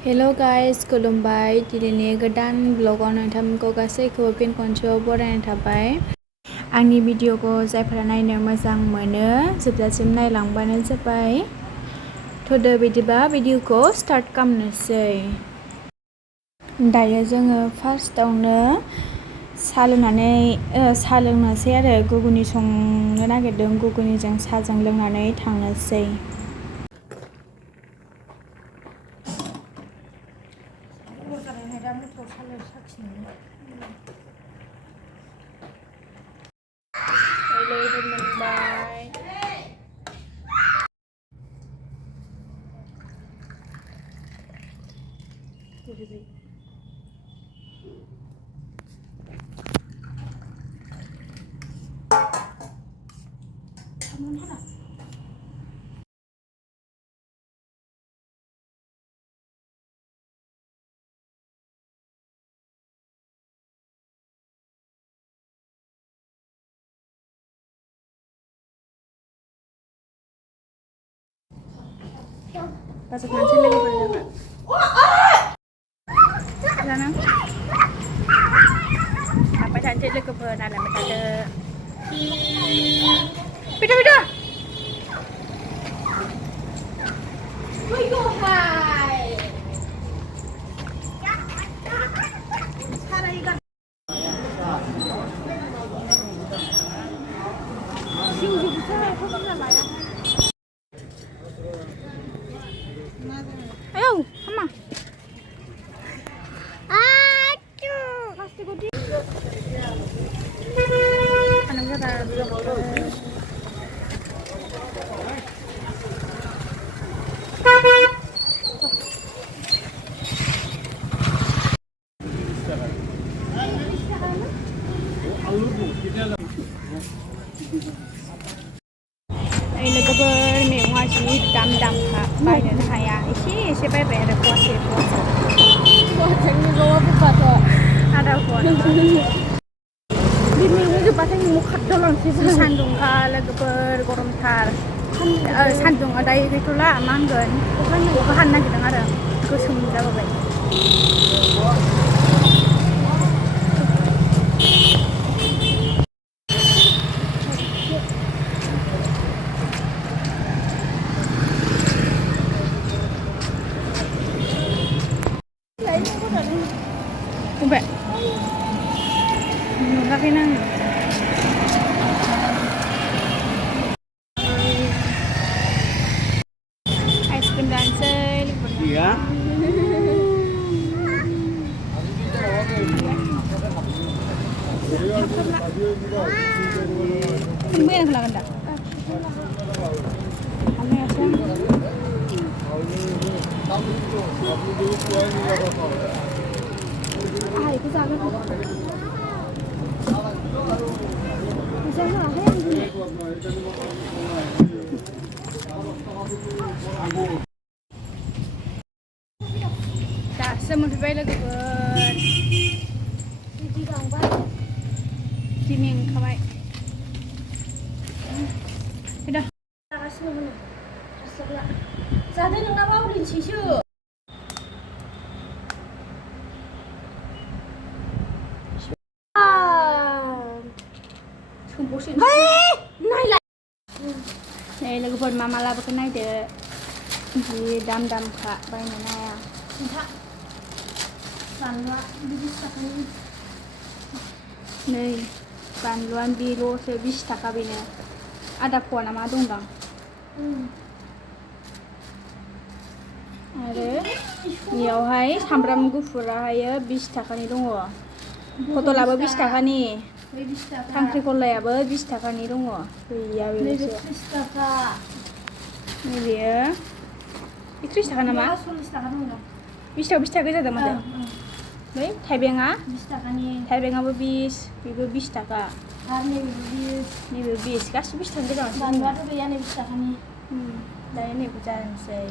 हेल' guys खुलुमबाय दिनैनि गोदान ब्लगाव नोंथांमोनखौ गासैखौबो फिन खनसेयाव बरायनाय थाबाय। आंनि भिडिअखौ जायफोरा नायनो मोजां मोनो जोबजासिम नायलांबानो जाबाय। थ'दो बिदिबा भिडिअखौ स्टार्ट खालामनोसै। दायो जोङो फार्स्टआवनो साहा लोंनोसै आरो गुगुनि संनो नागिरदों। गुगुनिजों साहाजों लोंनानै थांनोसै। मोनबाय Pasok nanti lagi berjalan. Sana. Apa cantik lagi berjalan macam ada. Pida. Woi go hai. Sekarang ikan. Sini bisa, kau bisa bayar. Ayo, sama. Aduh, pasti gede. Anak kita लोगोफोर मैगङा जि दाम-दामखा बायनोनो हाया एसे बायबाय आरो फवासे आदा फवा बे मैगं जोब्बाथाय न'आव खारदावलांसै सान्दुंखा लोगोफोर गरमथार सान्दुंआ दायो गैथ'ला मा होनगोन अखा हानो नागिरदों आरो गोसोम जाबोबाय। Ubek nukakin nang ice cream dancer iya ini yang kelakan tak kami asam itu sangat bisa nggak dah semudah lagi Kiming kawai udah jadi nggak mau dicuci Này là phần mà làm cái này để gì đam khá bay này này à này ban luan biro se 20 taka bine ada puan ama dong dong आरो बेयावहाय सामब्राम गुफुराहाय 20 थाखानि दङ पटलाबो 20 थाखानि खांख्रिखलायाबो 20 थाखानि दङ गैया बेल'सो 30 थाखा बेयो 30 थाखा नामा 40 थाखा दङ 20 थाखा जादों माथो बै थाइबेंआ 20 थाखानि थाइबेंआबो 20 बेबो 20 थाखा आरो नैबे 20 गासिबो 20 थाखानि गोजान बानलुआथ' गैया नै 20 थाखानि दायो नैबे जानोसै